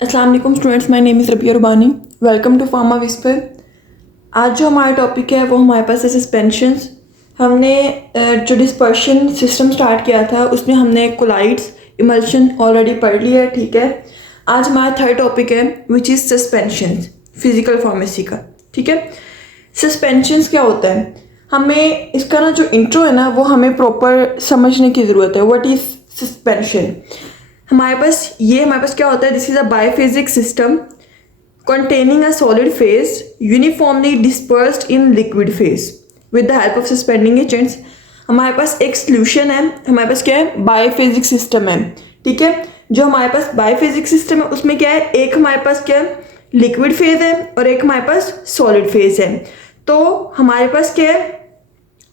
अस्सलाम वालेकुम students, my name is Rabia Rubani. Welcome to Pharma Whisper. आज जो हमारा टॉपिक है वो हमारे पास है सस्पेंशंस। हमने जो डिस्पर्शन सिस्टम स्टार्ट किया था उसमें हमने कोलाइड्स इमल्शन ऑलरेडी पढ़ लिया है, ठीक है। आज हमारा थर्ड टॉपिक है which is suspensions, physical pharmacy का, ठीक है। सस्पेंशंस क्या होता है, हमें इसका ना जो इंट्रो है ना वो हमें प्रॉपर समझने की ज़रूरत है। What is suspension? हमारे पास क्या होता है, this is a biphasic system containing a solid phase uniformly dispersed in liquid phase with the help of suspending agents। हमारे पास एक सोल्यूशन है, हमारे पास क्या है, बायफेजिक सिस्टम है, ठीक है। जो हमारे पास बायफेजिक सिस्टम है उसमें क्या है, एक हमारे पास क्या है, लिक्विड फेज है और एक हमारे पास सॉलिड फेज है। तो हमारे पास क्या है,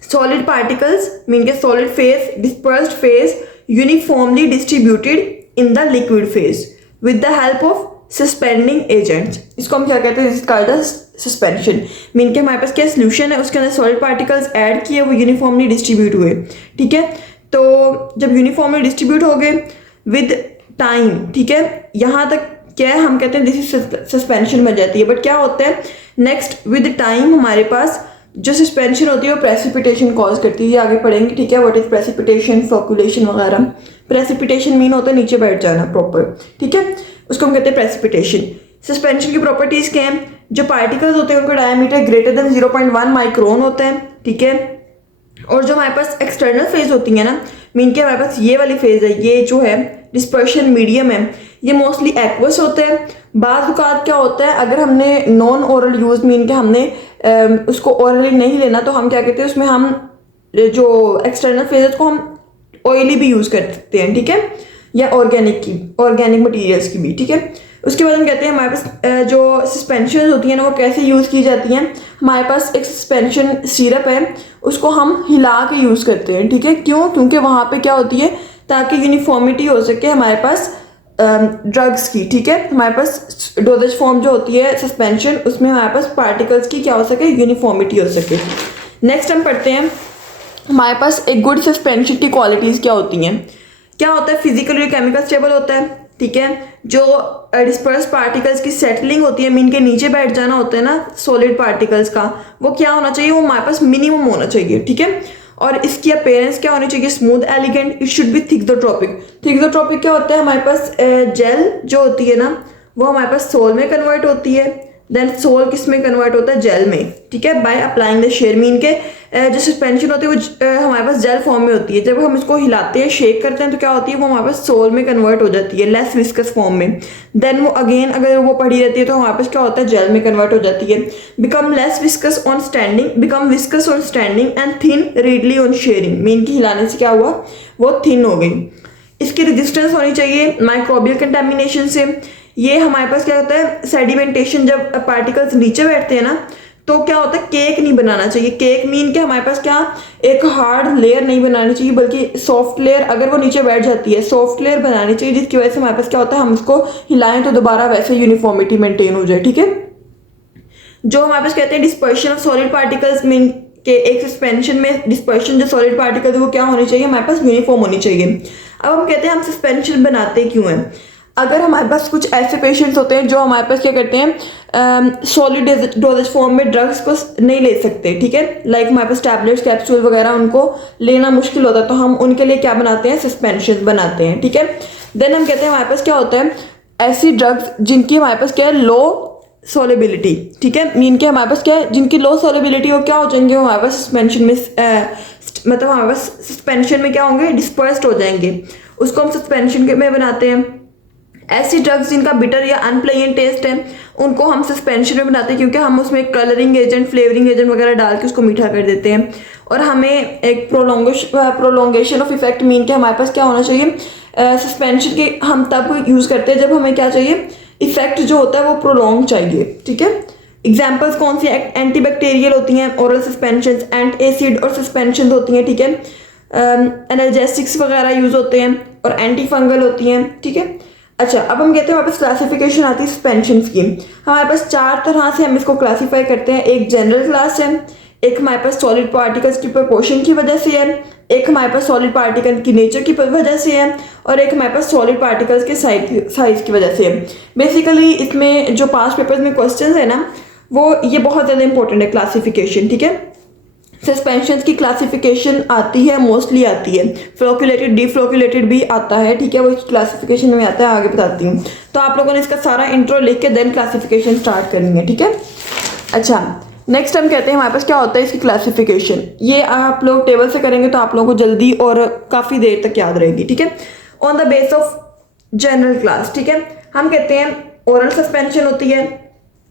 सॉलिड पार्टिकल्स मीन के solid phase, dispersed phase uniformly distributed in the liquid phase with the help of suspending agents. इसको हम क्या कहते हैं, दिस कॉल्ड सस्पेंशन। मीन के हमारे पास क्या सोल्यूशन है, उसके अंदर सॉलिड पार्टिकल्स ऐड किए, वो यूनिफॉर्मली डिस्ट्रीब्यूट हुए, ठीक है। तो जब यूनिफॉर्मली डिस्ट्रीब्यूट हो गए विद टाइम, ठीक है, यहाँ तक क्या है, हम कहते हैं दिस इज सस्पेंशन बन जाती है। बट क्या होता है नेक्स्ट, विद टाइम हमारे पास जो सस्पेंशन होती है वो प्रेसिपिटेशन कॉज करती है। ये आगे पढ़ेंगे, ठीक है, व्हाट इज प्रेसिपिटेशन, फॉर्कुलेशन वगैरह। प्रेसिपिटेशन मीन होता है नीचे बैठ जाना प्रॉपर, ठीक है, उसको हम कहते हैं प्रेसिपिटेशन। सस्पेंशन की प्रॉपर्टीज क्या हैं, जो पार्टिकल्स होते हैं उनका डायमीटर ग्रेटर देन 0.1 माइक्रोन होता है, ठीक है। और जो हमारे पास एक्सटर्नल फेज होती है ना, मीन के हमारे पास ये वाली फेज है, ये जो है डिस्पर्शन मीडियम है, ये मोस्टली एक्वस होते हैं। बाज़ औक़ात क्या होता है, अगर हमने नॉन ओरल यूज मीन के हमने उसको ओरली नहीं लेना, तो हम क्या कहते हैं, उसमें हम जो एक्सटर्नल फेज है उसको हम ऑयली भी यूज़ कर सकते हैं, ठीक है, या ऑर्गेनिक मटेरियल्स की भी, ठीक है। उसके बाद हम कहते हैं हमारे पास जो सस्पेंशन होती हैं ना वो कैसे यूज़ की जाती हैं। हमारे पास एक सस्पेंशन सिरप है, उसको हम हिला के यूज़ करते हैं, ठीक है। क्यों? क्योंकि वहाँ पे क्या होती है, ताकि यूनिफॉर्मिटी हो सके हमारे पास ड्रग्स की, ठीक है। हमारे पास डोजेज फॉर्म जो होती है सस्पेंशन, उसमें हमारे पास पार्टिकल्स की क्या हो सके, यूनिफॉर्मिटी हो सके। नेक्स्ट हम पढ़ते हैं हमारे पास एक गुड सस्पेंशन की क्वालिटीज़ क्या होती हैं। क्या होता है, फिजिकल और केमिकल स्टेबल होता है, ठीक है। जो डिस्पर्स पार्टिकल्स की सेटलिंग होती है, मीन के नीचे बैठ जाना होता है ना सॉलिड पार्टिकल्स का, वो क्या होना चाहिए, वो हमारे पास मिनिमम होना चाहिए, ठीक है। और इसकी अपीयरेंस क्या होनी चाहिए, smooth elegant. It should be thixotropic. Thixotropic क्या होता है, हमारे पास जेल जो होती है ना वो हमारे पास सोल में कन्वर्ट होती है, देन सोल किस में कन्वर्ट होता है, जेल में, ठीक है, by applying the share. Mean के जो सस्पेंशन होती है वो हमारे पास जेल फॉर्म में होती है। जब हम इसको हिलाते हैं, शेक करते हैं, तो क्या होती है, वो हमारे पास सोल में कन्वर्ट हो जाती है, लेस विस्कस फॉर्म में। देन वो अगेन अगर वो पड़ी रहती है तो हमारे पास क्या होता है, जेल में कन्वर्ट हो जाती है। Become less viscous on standing, become viscous on standing and thin readily on shearing. Mean की हिलाने से क्या हुआ, वो थिन हो गई। इसकी रेजिस्टेंस होनी चाहिए माइक्रोबियल कंटेमिनेशन से। ये हमारे पास क्या होता है, सेडिमेंटेशन, जब पार्टिकल्स नीचे बैठते हैं ना तो क्या होता है, केक नहीं बनाना चाहिए। केक मीन के हमारे पास क्या, एक हार्ड लेयर नहीं बनानी चाहिए, बल्कि सॉफ्ट लेयर, अगर वो नीचे बैठ जाती है सॉफ्ट लेयर बनानी चाहिए, जिसकी वजह से हमारे पास क्या होता है, हम उसको हिलाएं तो दोबारा वैसे यूनिफॉर्मिटी मेंटेन हो जाए, ठीक है। जो हमारे पास कहते हैं dispersion of solid particles, mean के एक सस्पेंशन में डिस्पर्शन जो सॉलिड पार्टिकल्स वो क्या होनी चाहिए, हमारे पास यूनिफॉर्म होनी चाहिए। अब हम कहते हैं हम सस्पेंशन बनाते क्यों हैं। अगर हमारे पास कुछ ऐसे पेशेंट्स होते हैं जो हमारे पास क्या करते हैं, सॉलिड डोजेज फॉर्म में ड्रग्स को नहीं ले सकते, ठीक है, लाइक हमारे पास टैबलेट्स, कैप्सूल वगैरह उनको लेना मुश्किल होता है, तो हम उनके लिए क्या बनाते हैं, सस्पेंशन बनाते हैं, ठीक है। देन हम कहते हैं हमारे पास क्या होता है, ऐसी ड्रग्स जिनकी हमारे पास क्या है, लो सोलेबिलिटी, ठीक है, मीन के हमारे पास क्या है, जिनकी लो सोलेबिलिटी हो क्या हो जाएंगे, हमारे पास सस्पेंशन में मतलब हमारे पास सस्पेंशन में क्या होंगे, डिस्पर्स्ड हो जाएंगे, उसको हम सस्पेंशन में बनाते हैं। ऐसी ड्रग्स जिनका बिटर या अनप्लेजेंट टेस्ट है उनको हम सस्पेंशन में बनाते हैं, क्योंकि हम उसमें कलरिंग एजेंट, फ्लेवरिंग एजेंट वगैरह डाल के उसको मीठा कर देते हैं। और हमें एक प्रोलोंगेशन ऑफ इफेक्ट, मीन के हमारे पास क्या होना चाहिए, सस्पेंशन के हम तब यूज़ करते हैं जब हमें क्या चाहिए, इफेक्ट जो होता है वो प्रोलॉन्ग चाहिए, ठीक है। एग्जाम्पल्स कौन सी, एंटीबैक्टीरियल होती हैं ओरल सस्पेंशन, एंट एसिड और सस्पेंशन होती हैं, ठीक है, एनाल्जेसिक्स वगैरह यूज़ होते हैं, और एंटी फंगल होती हैं, ठीक है। अच्छा, अब हम कहते हैं हमारे पास क्लासिफिकेशन आती है सस्पेंशन की। हमारे पास 4 तरह से हम इसको क्लासीफाई करते हैं। एक जनरल क्लास है, एक हमारे पास सॉलिड पार्टिकल्स की प्रोपोर्शन की वजह से है, एक हमारे पास सॉलिड पार्टिकल की नेचर की वजह से है और एक हमारे पास सॉलिड पार्टिकल्स के साइज की वजह से है। बेसिकली इसमें जो पास्ट पेपर्स में क्वेश्चंस है ना, वो ये बहुत ज़्यादा इंपॉर्टेंट है, क्लासिफिकेशन, ठीक है। सस्पेंशन की क्लासिफिकेशन आती है, मोस्टली आती है, फ्लोक्यूलेटेड डीफ्लोक्यूलेटेड भी आता है, ठीक है, वो क्लासिफिकेशन में आता है, आगे बताती हूँ। तो आप लोगों ने इसका सारा इंट्रो लिख के देन क्लासिफिकेशन स्टार्ट करनी है, ठीक है। अच्छा, नेक्स्ट हम कहते हैं हमारे पास क्या होता है इसकी क्लासिफिकेशन। ये आप लोग टेबल से करेंगे तो आप लोगों को जल्दी और काफ़ी देर तक याद रहेगी, ठीक है। On the base of general class, ठीक है, हम कहते हैं ओरल सस्पेंशन होती है,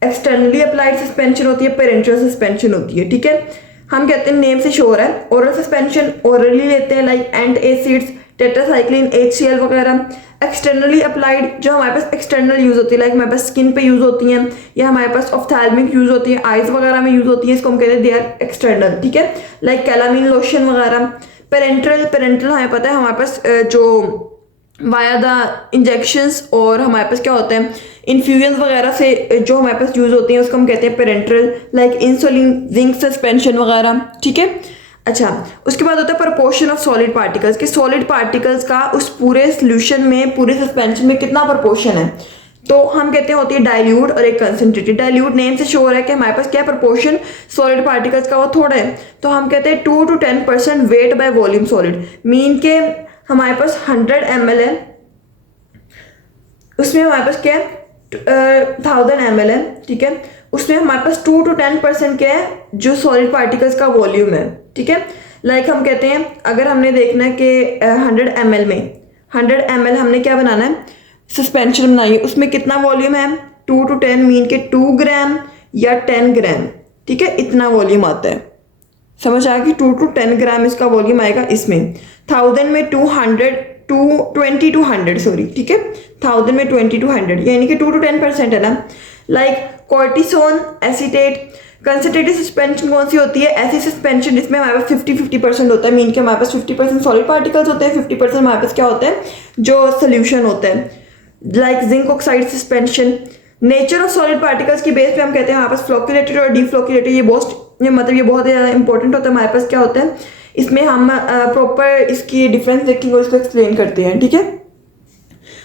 एक्सटर्नली अप्लाइड सस्पेंशन होती है, पेरेंटल सस्पेंशन होती है, ठीक है। हम कहते हैं नेम से श्योर है, ओरल सस्पेंशन ओरली लेते हैं लाइक एंटासिड्स, टेट्रासाइक्लिन, HCl वगैरह। एक्सटर्नली अप्लाइड जो हमारे पास एक्सटर्नल यूज होती है, लाइक हमारे पास स्किन पे यूज होती हैं या हमारे पास ऑफ्थैल्मिक यूज होती है, आइज वगैरह में यूज होती है, इसको हम कहते हैं दे आर एक्सटर्नल, ठीक है, लाइक कैलामीन लोशन वगैरह। पेरेंटल हमें पता है हमारे पास जो वाया द इंजेक्शंस और हमारे पास क्या होता है इन्फ्यूजन वगैरह से जो हमारे पास यूज होती हैं उसको हम कहते हैं parental, like insulin, zinc suspension वगैरह, ठीक है। अच्छा, उसके बाद होता है प्रपोर्शन ऑफ सॉलिड पार्टिकल्स, कि सॉलिड पार्टिकल्स का उस पूरे सोल्यूशन में, पूरे सस्पेंशन में कितना प्रपोर्शन है। तो हम कहते हैं होती है डाइल्यूट और एक कंसनट्रेटेड। डाइल्यूट नेम से श्योर है कि हमारे पास क्या प्रपोर्शन सॉलिड पार्टिकल्स का वो थोड़ा है, तो हम कहते हैं 2 to 10% weight by volume solid. Mean के हमारे पास 100 ml है, उसमें हमारे पास क्या है 1000 ml है, ठीक है, उसमें हमारे पास 2 to 10% क्या है जो सॉलिड पार्टिकल्स का वॉल्यूम है, ठीक है। लाइक हम कहते हैं अगर हमने देखना है कि 100 ml में 100 ml हमने क्या बनाना है, सस्पेंशन बनाई है, उसमें कितना वॉल्यूम है 2 to 10, मीन के 2 ग्राम या 10 ग्राम, ठीक है, इतना वॉल्यूम आता है। समझ आ गई, 2 to 10 ग्राम इसका वॉल्यूम आएगा इसमें। 1000 में 20 to 100 सॉरी, ठीक है, 1000 में 20 to 100 यानी कि 2 to 10% है ना। Like cortisone acetate. Concentrated suspension कौन सी होती है, ऐसी सस्पेंशन जिसमें हमारे पास 50-50% होता है, मीन के हमारे पास 50% सॉलिड पार्टिकल्स होते हैं, 50% हमारे पास क्या होता है जो सोल्यूशन होता है, like zinc oxide suspension. Nature of solid particles की बेस पे हम कहते हैं हमारे पास फ्लोक्यूलेटेड और डीफ्लोक्यूलेटेड। ये बहुत ज़्यादा इंपॉर्टेंट होता है हमारे पास क्या होता है, इसमें हम प्रॉपर इसकी डिफरेंस देखेंगे और इसको एक्सप्लेन करते हैं, ठीक है।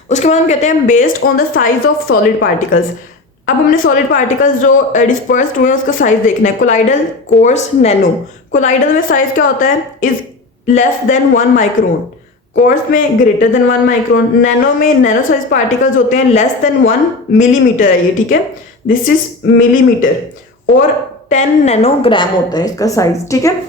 उसके बाद हम कहते हैं based on the size of solid particles. अब हमने सॉलिड पार्टिकल्स जो डिस्पर्स्ड हुए हैं उसका साइज देखना है, कोलाइडल, कोर्स, नैनो। कोलाइडल में साइज क्या होता है, is less than 1 micron, course में ग्रेटर देन 1 माइक्रोन, नैनो में नैनो साइज पार्टिकल्स होते हैं लेस देन 1 मिलीमीटर है ये, ठीक है, दिस इज मिलीमीटर, और 10 नैनोग्राम होता है इसका साइज, ठीक है।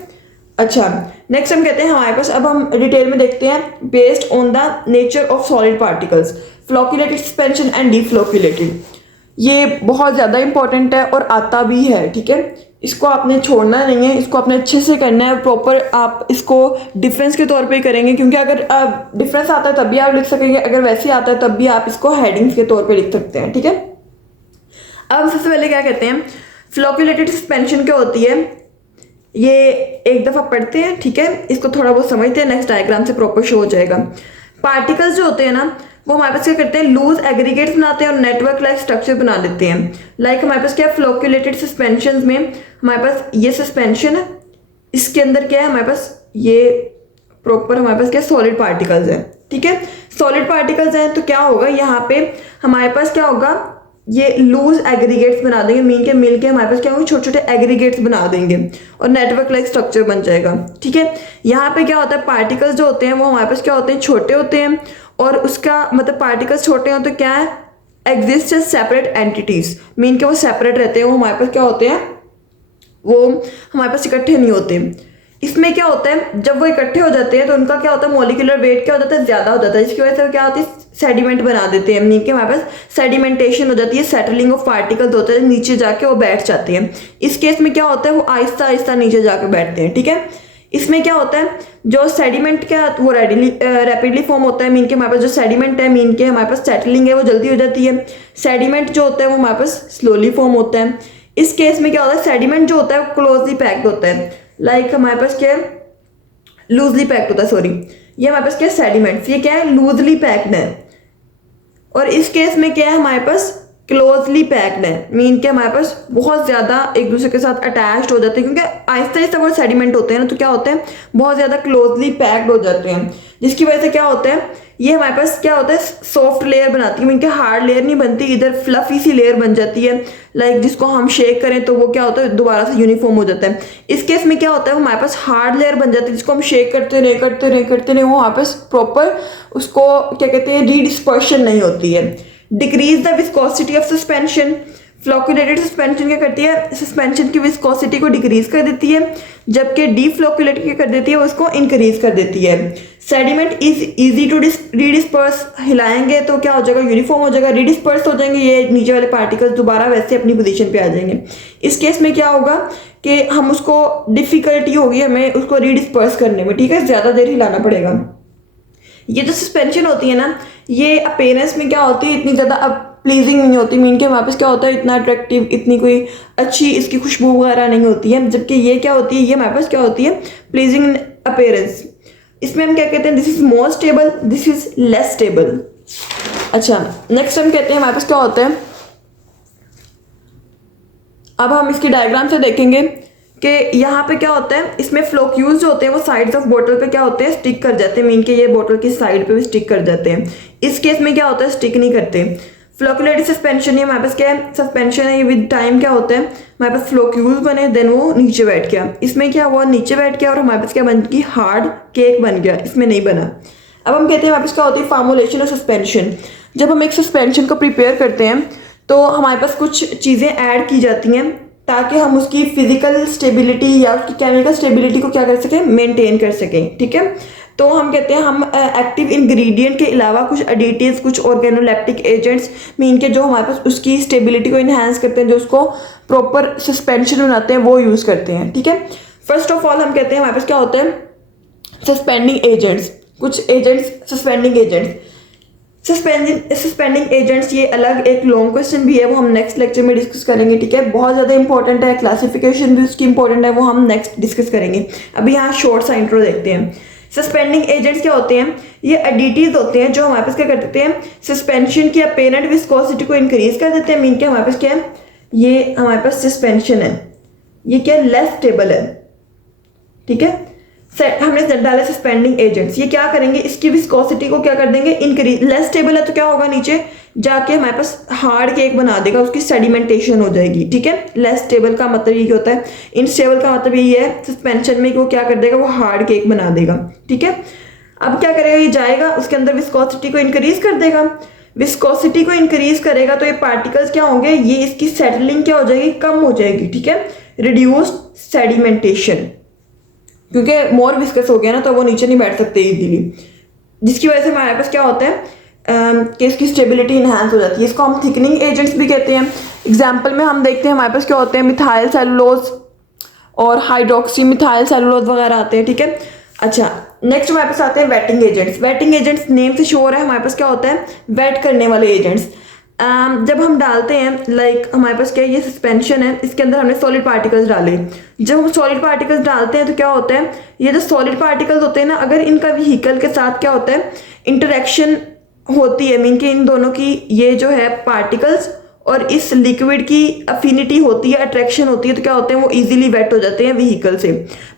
अच्छा, नेक्स्ट हम कहते हैं हमारे पास, अब हम डिटेल में देखते हैं based on the nature of solid particles, flocculated suspension and deflocculated. ये बहुत ज़्यादा इंपॉर्टेंट है और आता भी है, ठीक है, इसको आपने छोड़ना नहीं है, इसको आपने अच्छे से करना है, प्रॉपर आप इसको डिफरेंस के तौर पे करेंगे, क्योंकि अगर डिफरेंस आता है तब भी आप लिख सकेंगे, अगर वैसे आता है तब भी आप इसको हेडिंग्स के तौर पे लिख सकते हैं, ठीक है। अब सबसे पहले क्या कहते हैं, फ्लोक्यूलेटेड सस्पेंशन क्या होती है, ये एक दफ़ा पढ़ते हैं, ठीक है, इसको थोड़ा बहुत समझते हैं, नेक्स्ट डायग्राम से प्रॉपर शो हो जाएगा। पार्टिकल्स जो होते हैं ना वो हमारे पास क्या करते हैं, लूज एग्रीगेट्स बनाते हैं और नेटवर्क लाइक स्ट्रक्चर बना लेते हैं। लाइक हमारे पास क्या है, फ्लोक्यूलेटेड सस्पेंशन में हमारे पास ये सस्पेंशन है, इसके अंदर क्या है हमारे पास ये प्रॉपर हमारे पास क्या सॉलिड पार्टिकल्स है, ठीक है। सॉलिड पार्टिकल्स हैं तो क्या होगा यहाँ पे हमारे पास क्या होगा, ये लूज एग्रीगेट्स बना देंगे, मिल के हमारे पास क्या होंगे, छोटे छोटे एग्रीगेट्स बना देंगे और नेटवर्क लाइक स्ट्रक्चर बन जाएगा, ठीक है। यहाँ पे क्या होता है, पार्टिकल्स जो होते हैं वो हमारे पास क्या होते हैं, छोटे होते हैं, और उसका मतलब पार्टिकल्स छोटे हों तो क्या है, exist as separate entities, mean के वो सेपरेट रहते हैं, वो हमारे पास क्या होते हैं, वो हमारे पास इकट्ठे नहीं होते। इसमें क्या होता है, जब वो इकट्ठे हो जाते हैं तो उनका क्या होता है, मॉलिक्यूलर वेट क्या हो जाता है, ज़्यादा हो जाता है, जिसकी वजह से क्या होती है, सेडिमेंट बना देते हैं, मीन के हमारे पास सेडिमेंटेशन हो जाती है, सेटलिंग ऑफ पार्टिकल्स होते हैं, नीचे जाके वो बैठ जाते हैं। इस केस में क्या होता है, वो आहिस्ता आहिस्ता नीचे जाके बैठते हैं, ठीक है। इसमें क्या होता है, जो सेडिमेंट क्या वो रैपिडली फॉर्म होता है, मीन के हमारे पास जो सेडिमेंट है, मीन के हमारे पास सेटलिंग है वो जल्दी हो जाती है। सेडिमेंट जो होता है वो हमारे पास स्लोली फॉर्म होता है। इस केस में क्या होता है, सेडिमेंट जो होता है वो क्लोजली पैक्ड होता है, लाइक हमारे पास क्या है, लूजली पैक्ड होता है, सॉरी, ये हमारे पास क्या है, सेडिमेंट्स, ये क्या है, लूजली पैक्ड है। और इस केस में क्या है, हमारे पास क्लोजली पैक्ड है, मीन के हमारे पास बहुत ज़्यादा एक दूसरे के साथ अटैच्ड हो जाते हैं, क्योंकि आहिस्ता आहिस्ता वो सेडिमेंट होते हैं ना, तो क्या होते हैं बहुत ज़्यादा क्लोजली पैक्ड हो जाते हैं, जिसकी वजह से क्या होता है ये हमारे पास क्या होता है सॉफ्ट लेयर बनाती है, मीन के हार्ड लेयर नहीं बनती, इधर फ्लफी सी लेयर बन जाती है, लाइक जिसको हम शेक करें तो वो क्या होता है दोबारा से यूनिफॉर्म हो जाता है। इस केस में क्या होता है हमारे पास हार्ड लेयर बन जाती है, जिसको हम शेक करते रहे वो हमारे पास प्रॉपर उसको क्या कहते हैं रीडिस्पर्शन नहीं होती है। Decrease the viscosity of suspension, flocculated suspension क्या करती है सस्पेंशन की विस्कोसिटी को डिक्रीज कर देती है, जबकि डीफ्लोकुलेटेड क्या कर देती है उसको इंक्रीज कर देती है। सेडिमेंट इज इजी टू रीडिस्पर्स, हिलाएंगे तो क्या हो जाएगा यूनिफॉर्म हो जाएगा, रीडिस्पर्स हो जाएंगे, ये नीचे वाले पार्टिकल्स दोबारा वैसे अपनी पोजीशन पे आ जाएंगे। इस केस में क्या होगा कि हम उसको डिफिकल्टी होगी हमें उसको रीडिस्पर्स करने में, ठीक है, ज़्यादा देर हिलाना पड़ेगा। ये जो सस्पेंशन होती है ना ये अपीयरेंस में क्या होती है इतनी ज़्यादा अब प्लीजिंग नहीं होती, मीन के वापस क्या होता है इतना अट्रैक्टिव, इतनी कोई अच्छी इसकी खुशबू वगैरह नहीं होती है, जबकि ये क्या होती है ये हमारे पास क्या होती है प्लीजिंग अपीयरेंस। इसमें हम क्या कहते हैं this is more stable, this is less stable. अच्छा नेक्स्ट हम कहते हैं हमारे पास क्या होता है, अब हम इसकी डायग्राम से देखेंगे कि यहाँ पे क्या होता है इसमें फ्लोक्यूल्स जो होते हैं वो साइड्स ऑफ बोतल पे क्या होते हैं स्टिक कर जाते हैं, मीन के ये बोतल की साइड पे भी स्टिक कर जाते हैं। इस केस में क्या होता है स्टिक नहीं करते। फ्लोकुलेटेड सस्पेंशन ये हमारे पास क्या है सस्पेंशन है, ये विद टाइम क्या होता है हमारे पास फ्लोक्यूल्स बने देन वो नीचे बैठ गया, इसमें क्या हुआ नीचे बैठ गया और हमारे पास क्या बन गई हार्ड केक बन गया, इसमें नहीं बना। अब हम कहते हैं हमारे पास क्या होती है फॉर्मुलेशन ऑफ सस्पेंशन। जब हम एक सस्पेंशन को प्रिपेयर करते हैं तो हमारे पास कुछ चीज़ें ऐड की जाती हैं ताकि हम उसकी फिजिकल स्टेबिलिटी या उसकी केमिकल स्टेबिलिटी को क्या कर सकें मेंटेन कर सकें, ठीक है। तो हम कहते हैं हम एक्टिव इंग्रेडिएंट के अलावा कुछ एडिटिव्स कुछ ऑर्गेनोलेप्टिक एजेंट्स मीन के जो हमारे पास उसकी स्टेबिलिटी को इन्हांस करते हैं, जो उसको प्रॉपर सस्पेंशन बनाते हैं वो यूज़ करते हैं, ठीक है। फर्स्ट ऑफ ऑल हम कहते हैं हमारे पास क्या होता है सस्पेंडिंग एजेंट्स, कुछ agents suspending agents. Suspending agents ये अलग एक लॉन्ग क्वेश्चन भी है, वो हम नेक्स्ट लेक्चर में डिस्कस करेंगे, ठीक है, बहुत ज़्यादा इंपॉर्टेंट है, क्लासिफिकेशन भी उसकी इंपॉर्टेंट है, वो हम नेक्स्ट डिस्कस करेंगे। अभी यहाँ शॉर्ट सा इंट्रो देखते हैं। सस्पेंडिंग एजेंट्स क्या होते हैं ये एडिटिव्स होते हैं जो हमारे पास क्या कर देते हैं सस्पेंशन की अपेरेंट विस्कोसिटी को इंक्रीज कर देते हैं, मीन के हमारे पास क्या है ये हमारे पास सस्पेंशन है ये क्या लेस स्टेबल है, ठीक है। हमने डाला सस्पेंडिंग एजेंट्स, ये क्या करेंगे इसकी विस्कोसिटी को क्या कर देंगे इंक्रीज, लेस स्टेबल है तो क्या होगा नीचे जाके हमारे पास हार्ड केक बना देगा, उसकी सेडिमेंटेशन हो जाएगी, ठीक है। लेस स्टेबल का मतलब ये होता है, इनस्टेबल का मतलब ये है सस्पेंशन में वो क्या कर देगा वो हार्ड केक बना देगा, ठीक है। अब क्या करेगा ये जाएगा उसके अंदर विस्कोसिटी को इंक्रीज कर देगा, विस्कोसिटी को इंक्रीज करेगा तो ये पार्टिकल्स क्या होंगे ये इसकी सेटलिंग क्या हो जाएगी कम हो जाएगी, ठीक है, रिड्यूस्ड सेडिमेंटेशन, क्योंकि मोर विस्कस हो गया ना तो वो नीचे नहीं बैठ सकते इजीली, जिसकी वजह से हमारे पास क्या होता है कि इसकी स्टेबिलिटी इन्हांस हो जाती है। इसको हम थिकनिंग एजेंट्स भी कहते हैं। एग्जाम्पल में हम देखते हैं हमारे पास क्या होते हैं मिथाइल सेलुलोज और हाइड्रोक्सी मिथाइल सेलुलोज वगैरह आते हैं, ठीक है। अच्छा नेक्स्ट हमारे पास आते हैं waiting agents. Waiting agents name से श्योर है हमारे पास क्या होता है वेट करने वाले एजेंट्स। जब हम डालते हैं लाइक हमारे पास क्या ये सस्पेंशन है इसके अंदर हमने सॉलिड पार्टिकल्स डाले, जब हम सॉलिड पार्टिकल्स डालते हैं तो क्या होता है ये जो सॉलिड पार्टिकल्स होते हैं ना अगर इनका व्हीकल के साथ क्या होता है इंटरेक्शन होती है, मीन कि इन दोनों की ये जो है पार्टिकल्स और इस लिक्विड की अफिनिटी होती है अट्रैक्शन होती है तो क्या होते हैं वो इजीली वेट हो जाते हैं व्हीकल से।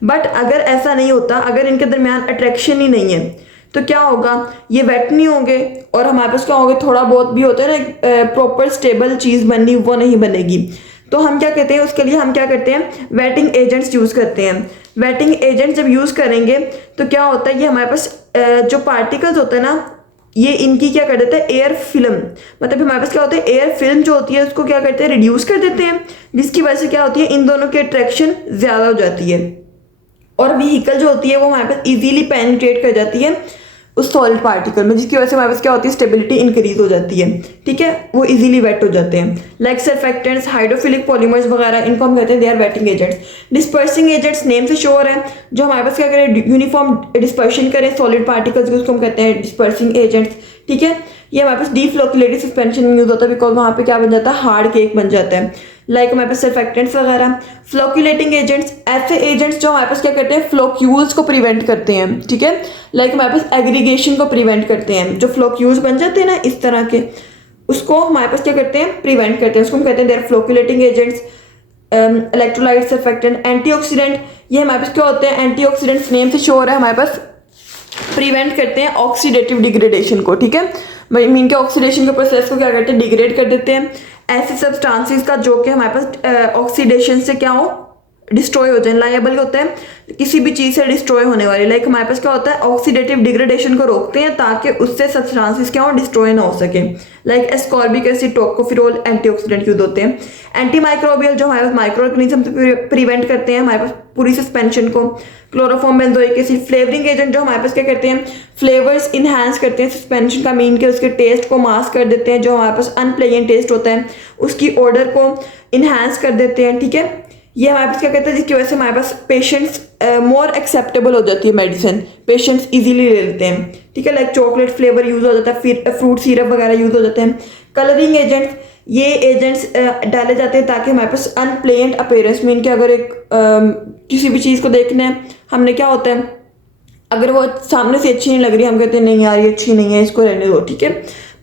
बट अगर ऐसा नहीं होता अगर इनके दरमियान अट्रैक्शन ही नहीं है तो क्या होगा ये वेट नहीं होंगे और हमारे पास क्या होगा थोड़ा बहुत भी होता है ना प्रॉपर स्टेबल चीज़ बननी वो नहीं बनेगी। तो हम क्या कहते हैं उसके लिए हम क्या करते हैं वेटिंग एजेंट्स यूज़ करते हैं। वेटिंग एजेंट जब यूज़ करेंगे तो क्या होता है ये हमारे पास जो पार्टिकल्स होते हैं ना ये इनकी क्या कर देते हैं एयर फिल्म, मतलब हमारे पास क्या होता है एयर फिल्म जो होती है उसको क्या करते हैं रिड्यूस कर देते हैं, जिसकी वजह से क्या होती है इन दोनों की अट्रैक्शन ज़्यादा हो जाती है और व्हीकल जो होती है वो हमारे पास इजीली पेनिट्रेट कर जाती है उस सॉलिड पार्टिकल में, जिसकी वजह से हमारे पास क्या होती है स्टेबिलिटी इंक्रीज हो जाती है, ठीक है, वो इजीली वेट हो जाते हैं। लाइक सर्फेक्टेंट्स हाइड्रोफिलिक पॉलीमर्स वगैरह इनको हम कहते हैं they are wetting agents. Dispersing agents name से श्योर है जो हमारे पास क्या करें यूनिफॉर्म डिस्पर्शन करें सॉलिड पार्टिकल्स को उसको हम कहते हैं डिस्पर्सिंग एजेंट्स, ठीक है। ये हमारे पास डीफ्लोकुलेटेड सस्पेंशन में यूज होता है बिकॉज वहाँ पे क्या बन जाता है हार्ड केक बन जाता है। लाइक हमारे पास सर्फेक्टेंट्स वगैरह। फ्लोकुलेटिंग एजेंट्स ऐसे एजेंट्स जो हमारे पास क्या करते हैं फ्लोक्यूल्स को प्रिवेंट करते हैं, ठीक है, लाइक हमारे पास एग्रीगेशन को प्रिवेंट करते हैं, जो फ्लोक्यूल्स बन जाते हैं ना इस तरह के उसको हमारे पास क्या करते हैं, प्रिवेंट करते हैं। उसको हम कहते हैं there flocculating agents, electrolyte, surfactant, antioxidant. ये हमारे पास क्या होते हैं, एंटीऑक्सीडेंट्स नेम से शो हो रहा है हमारे पास, प्रिवेंट करते हैं ऑक्सीडेटिव डिग्रेडेशन को, ठीक है। मीन के ऑक्सीडेशन के प्रोसेस को क्या करते हैं, डिग्रेड कर देते हैं। ऐसे सब्सटेंसेस का जो कि हमारे पास ऑक्सीडेशन से क्या हो, डिस्ट्रॉय हो जाए, लायबल होता है किसी भी चीज़ से डिस्ट्रॉय होने वाली। लाइक हमारे पास क्या होता है, ऑक्सीडेटिव डिग्रेडेशन को रोकते हैं ताकि उससे सब्सटेंसेस क्या हो, डिस्ट्रॉय ना हो सके। Like ascorbic acid, tocopherol antioxidant use होते हैं। एंटी माइक्रोबियल जो हमारे पास माइक्रो ऑर्गेनिज्म प्रिवेंट करते हैं हमारे पास पूरी सस्पेंशन को। Chloroform benzoic acid, flavouring agent जो हमारे पास क्या करते हैं, फ्लेवर्स इनहांस करते हैं सस्पेंशन का, मीन के उसके टेस्ट को मास्क कर देते हैं। जो हमारे पास अनप्लेजेंट टेस्ट होता है उसकी ऑर्डर को इनहांस कर देते हैं, ठीक है। ये हमारे पास क्या कहते हैं, जिसकी वजह से हमारे पास पेशेंट्स मोर एक्सेप्टेबल हो जाती है मेडिसिन, पेशेंट्स इजीली ले लेते हैं, ठीक है। लाइक चॉकलेट फ्लेवर यूज हो जाता है, फिर फ्रूट सिरप वगैरह यूज हो जाते हैं। कलरिंग एजेंट्स, ये एजेंट्स डाले जाते हैं ताकि हमारे पास अनप्लेजेंट अपीयरेंस, मीन कि अगर एक किसी भी चीज़ को देखना है, हमने क्या होता है, अगर वो सामने से अच्छी नहीं लग रही, हम कहते हैं नहीं यार ये अच्छी नहीं है, इसको रहने दो, ठीक है।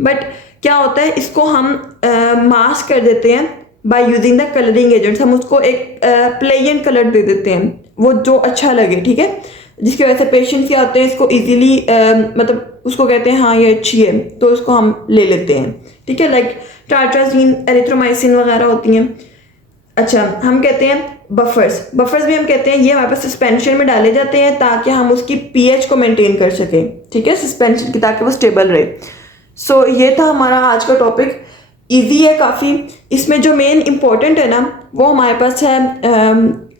बट क्या होता है, इसको हम मास्क कर देते हैं by using the colouring agents. हम उसको एक प्लेन कलर दे देते हैं, वो जो अच्छा लगे, ठीक है। जिसकी वजह से पेशेंट्स क्या होते हैं, इसको इजीली मतलब उसको कहते हैं हाँ ये अच्छी है, तो उसको हम ले लेते हैं, ठीक है। लाइक टार्ट्राजीन, एरिथ्रोमाइसिन वगैरह होती हैं। अच्छा, हम कहते हैं बफर्स भी हम कहते हैं, ये हमारे पास सस्पेंशन में डाले जाते हैं ताकि हम उसकी पीएच को मेंटेन कर सकें, ठीक है, सस्पेंशन की, ताकि वो स्टेबल रहे। सो ये था हमारा आज का टॉपिक, इजी है काफ़ी। इसमें जो मेन इंपॉर्टेंट है ना, वो हमारे पास है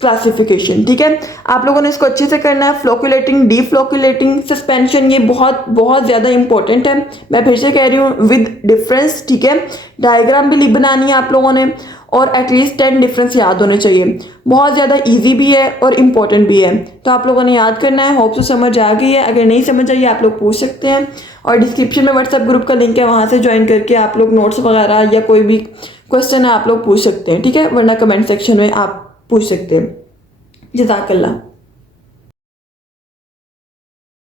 क्लासिफिकेशन, ठीक है। आप लोगों ने इसको अच्छे से करना है। फ्लोकुलेटिंग, डीफ्लोकुलेटिंग, सस्पेंशन, ये बहुत बहुत ज़्यादा इंपॉर्टेंट है। मैं फिर से कह रही हूँ, विद डिफरेंस, ठीक है। डायग्राम भी बनानी है आप लोगों ने, और एटलीस्ट 10 डिफरेंस याद होने चाहिए। बहुत ज़्यादा इजी भी है और इम्पॉर्टेंट भी है, तो आप लोगों ने याद करना है। होप सो समझ आ गई है। अगर नहीं समझ आई आप लोग पूछ सकते हैं, और डिस्क्रिप्शन में व्हाट्सएप ग्रुप का लिंक है, वहाँ से ज्वाइन करके आप लोग नोट्स वगैरह या कोई भी क्वेश्चन है आप लोग पूछ सकते हैं, ठीक है। वरना कमेंट सेक्शन में आप पूछ सकते हैं। जज़ाकल्लाह।